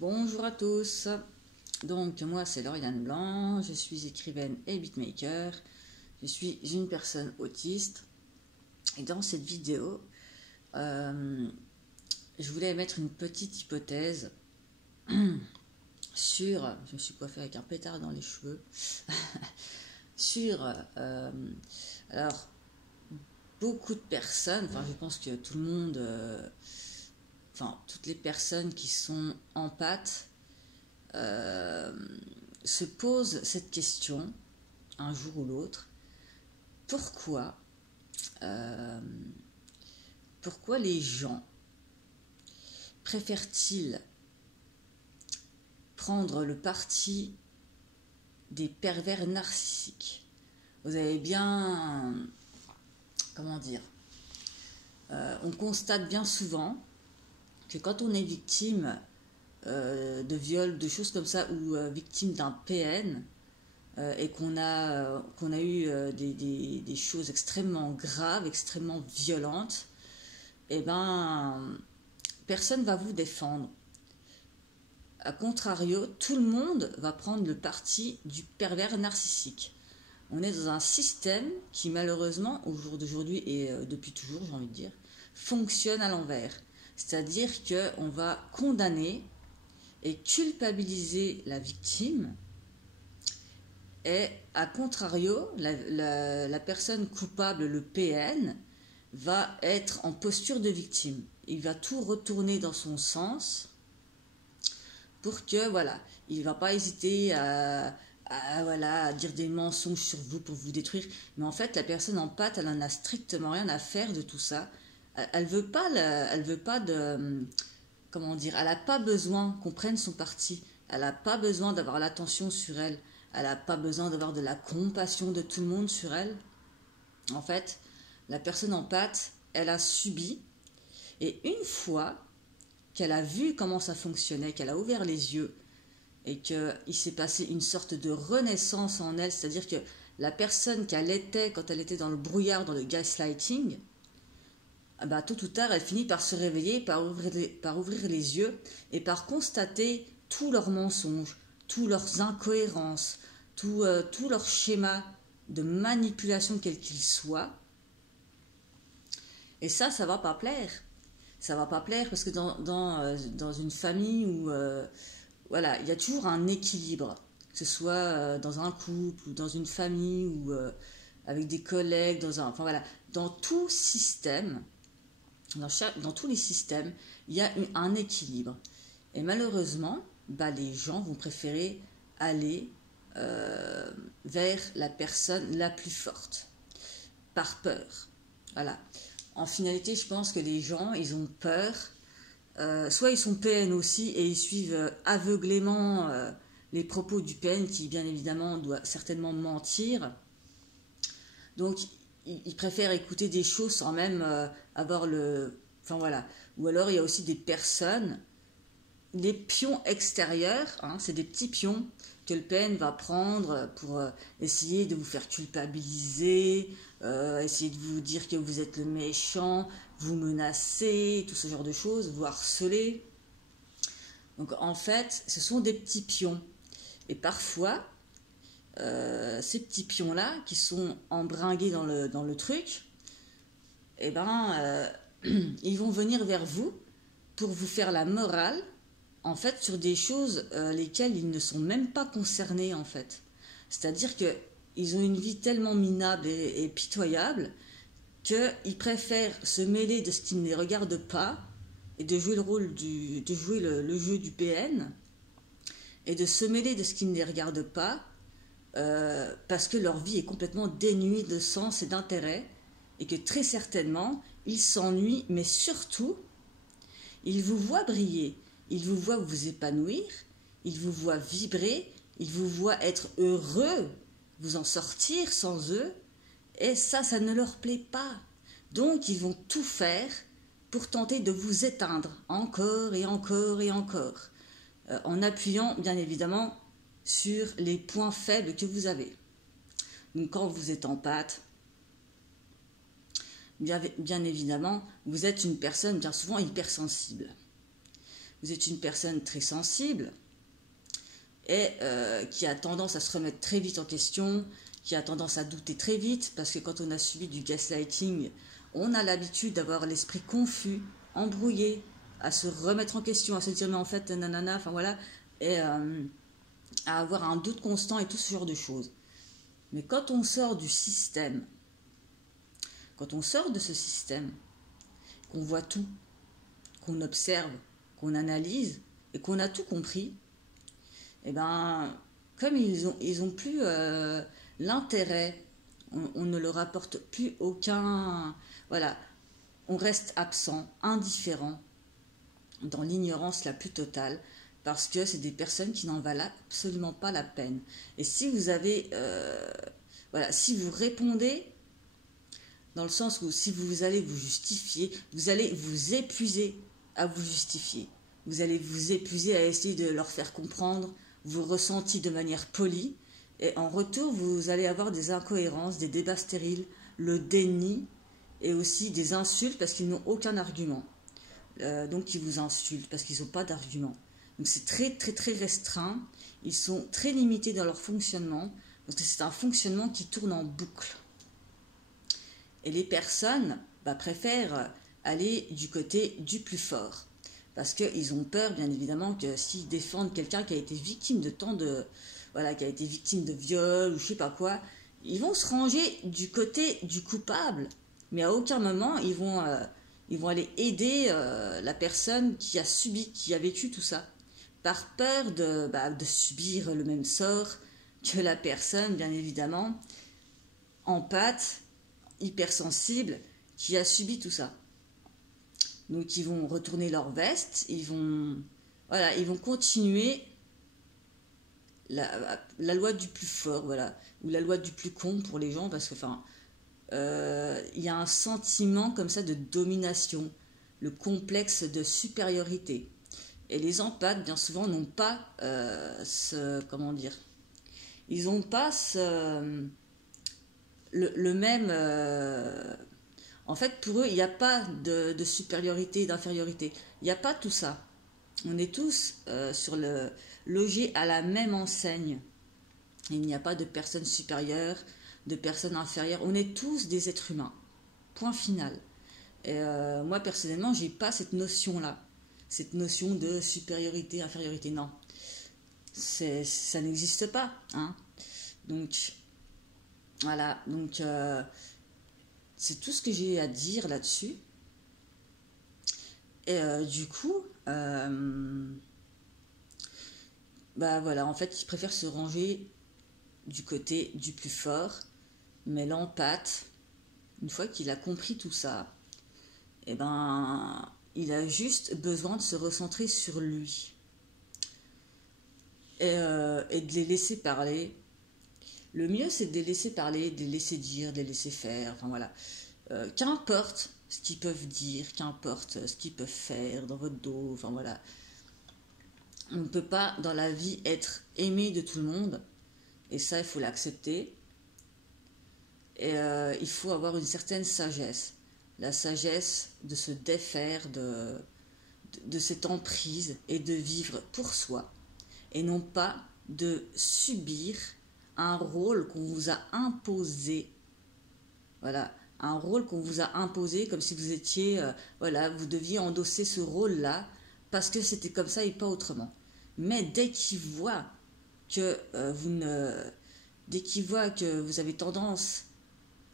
Bonjour à tous, donc moi c'est Lauriane Blanc, je suis écrivaine et beatmaker, je suis une personne autiste et dans cette vidéo je voulais mettre une petite hypothèse sur, je me suis coiffée avec un pétard dans les cheveux, sur, alors beaucoup de personnes, enfin je pense que tout le monde, toutes les personnes qui sont empathes se posent cette question un jour ou l'autre. Pourquoi les gens préfèrent-ils prendre le parti des pervers narcissiques? Vous avez bien, comment dire, on constate bien souvent que quand on est victime de viol, de choses comme ça, ou victime d'un PN, et qu'on a eu des choses extrêmement graves, extrêmement violentes, eh ben, personne ne va vous défendre. A contrario, tout le monde va prendre le parti du pervers narcissique. On est dans un système qui, malheureusement, au jour d'aujourd'hui et depuis toujours, j'ai envie de dire, fonctionne à l'envers. C'est-à-dire qu'on va condamner et culpabiliser la victime, et à contrario, la personne coupable, le PN, va être en posture de victime. Il va tout retourner dans son sens pour que, voilà, il ne va pas hésiter à dire des mensonges sur vous pour vous détruire. Mais en fait, la personne en pâte, elle n'en a strictement rien à faire de tout ça. Elle veut pas comment dire, elle n'a pas besoin qu'on prenne son parti. Elle n'a pas besoin d'avoir l'attention sur elle. Elle n'a pas besoin d'avoir de la compassion de tout le monde sur elle. En fait, la personne en pâte, elle a subi. Et une fois qu'elle a vu comment ça fonctionnait, qu'elle a ouvert les yeux et qu'il s'est passé une sorte de renaissance en elle, c'est-à-dire que la personne qu'elle était quand elle était dans le brouillard, dans le gaslighting, bah, tôt ou tard, elle finit par se réveiller, par ouvrir les yeux et par constater tous leurs mensonges, tous leurs incohérences, tous leurs schémas de manipulation quels qu'ils soient. Et ça va pas plaire. Ça va pas plaire parce que dans une famille où voilà, il y a toujours un équilibre, que ce soit dans un couple ou dans une famille ou avec des collègues, dans tout système. Dans tous les systèmes, il y a un équilibre. Et malheureusement, les gens vont préférer aller vers la personne la plus forte, par peur. Voilà. En finalité, je pense que les gens, ils ont peur. Soit ils sont PN aussi et ils suivent aveuglément les propos du PN qui, bien évidemment, doit certainement mentir. Donc, ils préfèrent écouter des choses sans même avoir le... Enfin voilà. Ou alors il y a aussi des personnes, des pions extérieurs, c'est des petits pions que le PN va prendre pour essayer de vous faire culpabiliser, essayer de vous dire que vous êtes le méchant, vous menacer, tout ce genre de choses, vous harceler. Donc en fait, ce sont des petits pions. Et parfois, ces petits pions-là, qui sont embringués dans le truc, eh ben, ils vont venir vers vous pour vous faire la morale, en fait, sur des choses lesquelles ils ne sont même pas concernés, en fait. C'est-à-dire qu'ils ont une vie tellement minable et pitoyable qu'ils préfèrent se mêler de ce qui ne les regarde pas et de jouer le jeu du PN et de se mêler de ce qui ne les regarde pas parce que leur vie est complètement dénuée de sens et d'intérêt et que très certainement ils s'ennuient, mais surtout ils vous voient briller, ils vous voient vous épanouir, ils vous voient vibrer, ils vous voient être heureux, vous en sortir sans eux, et ça ne leur plaît pas. Donc ils vont tout faire pour tenter de vous éteindre encore et encore et encore, en appuyant bien évidemment sur les points faibles que vous avez. Donc quand vous êtes en pâte, bien évidemment, vous êtes une personne bien souvent hypersensible. vous êtes une personne très sensible et qui a tendance à se remettre très vite en question, qui a tendance à douter très vite, parce que quand on a subi du gaslighting, on a l'habitude d'avoir l'esprit confus, embrouillé, à se remettre en question, à se dire mais en fait nanana, enfin voilà, et à avoir un doute constant et tout ce genre de choses. Mais quand on sort du système, quand on sort de ce système, qu'on voit tout, qu'on observe, qu'on analyse et qu'on a tout compris, et ben comme ils ont plus l'intérêt, on ne leur apporte plus aucun, voilà, on reste absent, indifférent, dans l'ignorance la plus totale, parce que c'est des personnes qui n'en valent absolument pas la peine. Et si vous avez, voilà, si vous répondez, dans le sens où si vous allez vous justifier, vous allez vous épuiser à vous justifier. Vous allez vous épuiser à essayer de leur faire comprendre vos ressentis de manière polie, et en retour, vous allez avoir des incohérences, des débats stériles, le déni, et aussi des insultes parce qu'ils n'ont aucun argument. Donc ils vous insultent parce qu'ils n'ont pas d'argument. Donc c'est très très très restreint. Ils sont très limités dans leur fonctionnement parce que c'est un fonctionnement qui tourne en boucle. Et les personnes préfèrent aller du côté du plus fort parce qu'ils ont peur, bien évidemment, que s'ils défendent quelqu'un qui a été victime de tant de, voilà, qui a été victime de viol ou je sais pas quoi, ils vont se ranger du côté du coupable, mais à aucun moment ils vont aller aider la personne qui a subi, qui a vécu tout ça, par peur de subir le même sort que la personne, bien évidemment, empathe, hypersensible, qui a subi tout ça. Donc ils vont retourner leur veste, ils vont continuer la loi du plus fort, voilà, ou la loi du plus con pour les gens, parce que y a un sentiment comme ça de domination, le complexe de supériorité. Et les empathes, bien souvent, n'ont pas comment dire, ils n'ont pas le même... en fait, pour eux, il n'y a pas de supériorité, d'infériorité. Il n'y a pas tout ça. On est tous logés à la même enseigne. Il n'y a pas de personnes supérieures, de personnes inférieures. On est tous des êtres humains. Point final. Et moi, personnellement, je n'ai pas cette notion-là. Cette notion de supériorité, infériorité. Non. Ça n'existe pas. Hein. Donc, voilà. Donc, c'est tout ce que j'ai à dire là-dessus. Et du coup, voilà, en fait, ils préfèrent se ranger du côté du plus fort, mais l'empathe, une fois qu'il a compris tout ça, il a juste besoin de se recentrer sur lui et de les laisser parler. Le mieux, c'est de les laisser parler, de les laisser dire, de les laisser faire, enfin voilà. Qu'importe ce qu'ils peuvent dire, qu'importe ce qu'ils peuvent faire dans votre dos, enfin voilà. On ne peut pas dans la vie être aimé de tout le monde, et ça il faut l'accepter. Et il faut avoir une certaine sagesse, la sagesse de se défaire de cette emprise et de vivre pour soi, et non pas de subir un rôle qu'on vous a imposé. Voilà. Un rôle qu'on vous a imposé comme si vous étiez, vous deviez endosser ce rôle-là parce que c'était comme ça et pas autrement. Mais dès qu'ils voient que dès qu'ils voient que vous avez tendance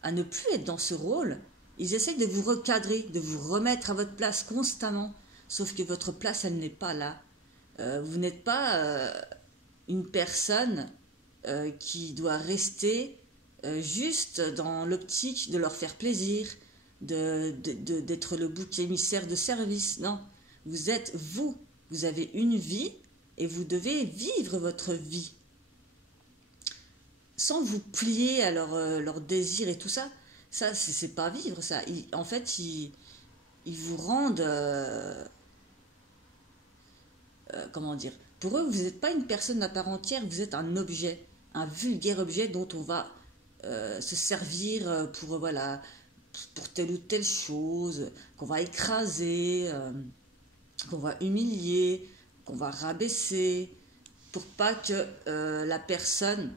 à ne plus être dans ce rôle, ils essayent de vous recadrer, de vous remettre à votre place constamment. Sauf que votre place, elle n'est pas là. Vous n'êtes pas une personne qui doit rester juste dans l'optique de leur faire plaisir, d'être le bouc émissaire de service. Non, vous êtes vous. Vous avez une vie et vous devez vivre votre vie. Sans vous plier à leurs désirs et tout ça. Ça, c'est pas vivre, ça. En fait, ils vous rendent... comment dire ? Pour eux, vous n'êtes pas une personne à part entière, vous êtes un objet, un vulgaire objet dont on va se servir pour telle ou telle chose, qu'on va écraser. qu'on va humilier, qu'on va rabaisser, pour pas que la personne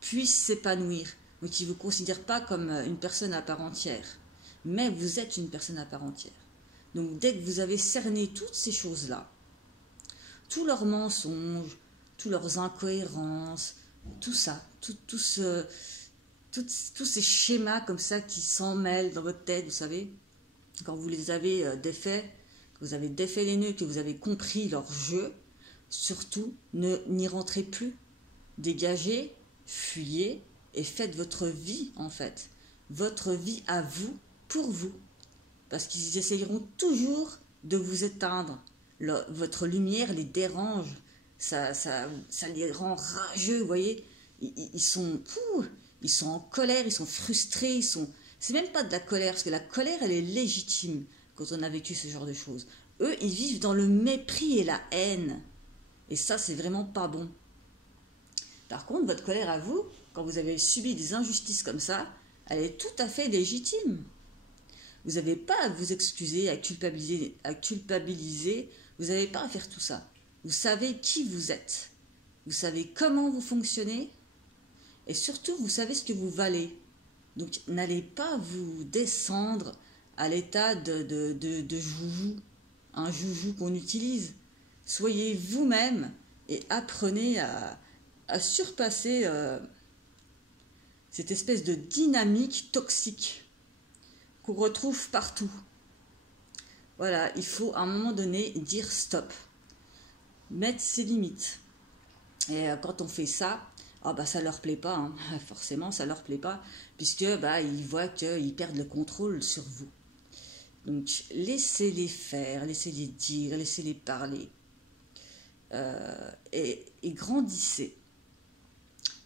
puisse s'épanouir. Donc, ils ne vous considèrent pas comme une personne à part entière. Mais vous êtes une personne à part entière. Donc, dès que vous avez cerné toutes ces choses-là, tous leurs mensonges, toutes leurs incohérences, tout ça, tous ces schémas comme ça qui s'en mêlent dans votre tête, vous savez, quand vous les avez défaits, que vous avez défait les nœuds, que vous avez compris leur jeu, surtout, n'y rentrez plus. Dégagez, fuyez et faites votre vie, en fait. Votre vie à vous, pour vous. Parce qu'ils essayeront toujours de vous éteindre. Votre lumière les dérange. Ça les rend rageux, vous voyez. Ils sont en colère, ils sont frustrés, c'est même pas de la colère, parce que la colère, elle est légitime quand on a vécu ce genre de choses. Eux, ils vivent dans le mépris et la haine. Et ça, c'est vraiment pas bon. Par contre, votre colère à vous, quand vous avez subi des injustices comme ça, elle est tout à fait légitime. Vous n'avez pas à vous excuser, à culpabiliser. Vous n'avez pas à faire tout ça. Vous savez qui vous êtes. Vous savez comment vous fonctionnez. Et surtout, vous savez ce que vous valez. Donc, n'allez pas vous descendre à l'état de joujou. Un joujou qu'on utilise. Soyez vous-même et apprenez à surpasser cette espèce de dynamique toxique qu'on retrouve partout. Voilà, il faut à un moment donné dire stop, mettre ses limites. Et quand on fait ça, ça leur plaît pas, hein. Forcément ça leur plaît pas, puisque ils voient qu'ils perdent le contrôle sur vous. Donc laissez-les faire, laissez-les dire, laissez-les parler. Et grandissez.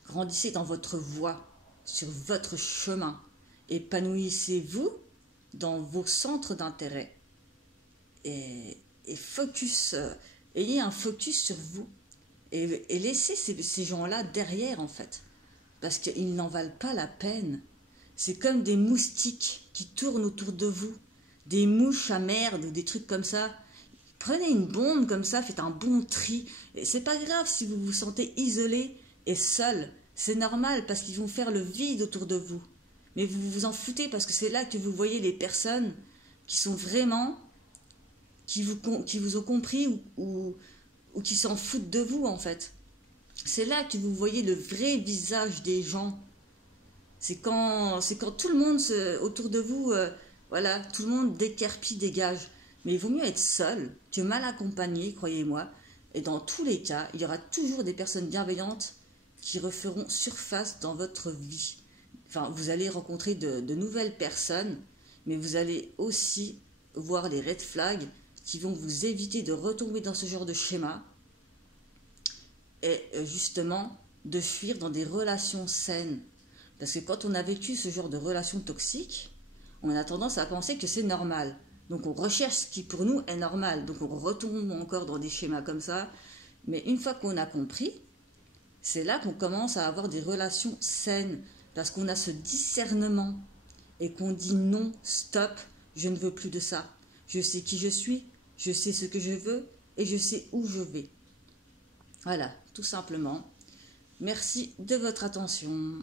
Grandissez dans votre voie, sur votre chemin. Épanouissez-vous dans vos centres d'intérêt. Et focus, ayez un focus sur vous. Et laissez ces gens-là derrière, en fait. Parce qu'ils n'en valent pas la peine. C'est comme des moustiques qui tournent autour de vous. Des mouches à merde ou des trucs comme ça. Prenez une bombe comme ça, faites un bon tri. Et c'est pas grave si vous vous sentez isolé et seul. C'est normal parce qu'ils vont faire le vide autour de vous. Mais vous vous en foutez parce que c'est là que vous voyez les personnes qui sont vraiment, qui vous ont compris ou qui s'en foutent de vous en fait. C'est là que vous voyez le vrai visage des gens. C'est quand tout le monde autour de vous, tout le monde déquerpille, dégage. Mais il vaut mieux être seul que mal accompagné, croyez-moi. Et dans tous les cas, il y aura toujours des personnes bienveillantes qui referont surface dans votre vie. Enfin, vous allez rencontrer de nouvelles personnes, mais vous allez aussi voir les red flags qui vont vous éviter de retomber dans ce genre de schéma et justement de fuir dans des relations saines. Parce que quand on a vécu ce genre de relations toxiques, on a tendance à penser que c'est normal. Donc on recherche ce qui pour nous est normal. Donc on retombe encore dans des schémas comme ça. Mais une fois qu'on a compris, c'est là qu'on commence à avoir des relations saines. Parce qu'on a ce discernement et qu'on dit non, stop, je ne veux plus de ça. Je sais qui je suis, je sais ce que je veux et je sais où je vais. Voilà, tout simplement. Merci de votre attention.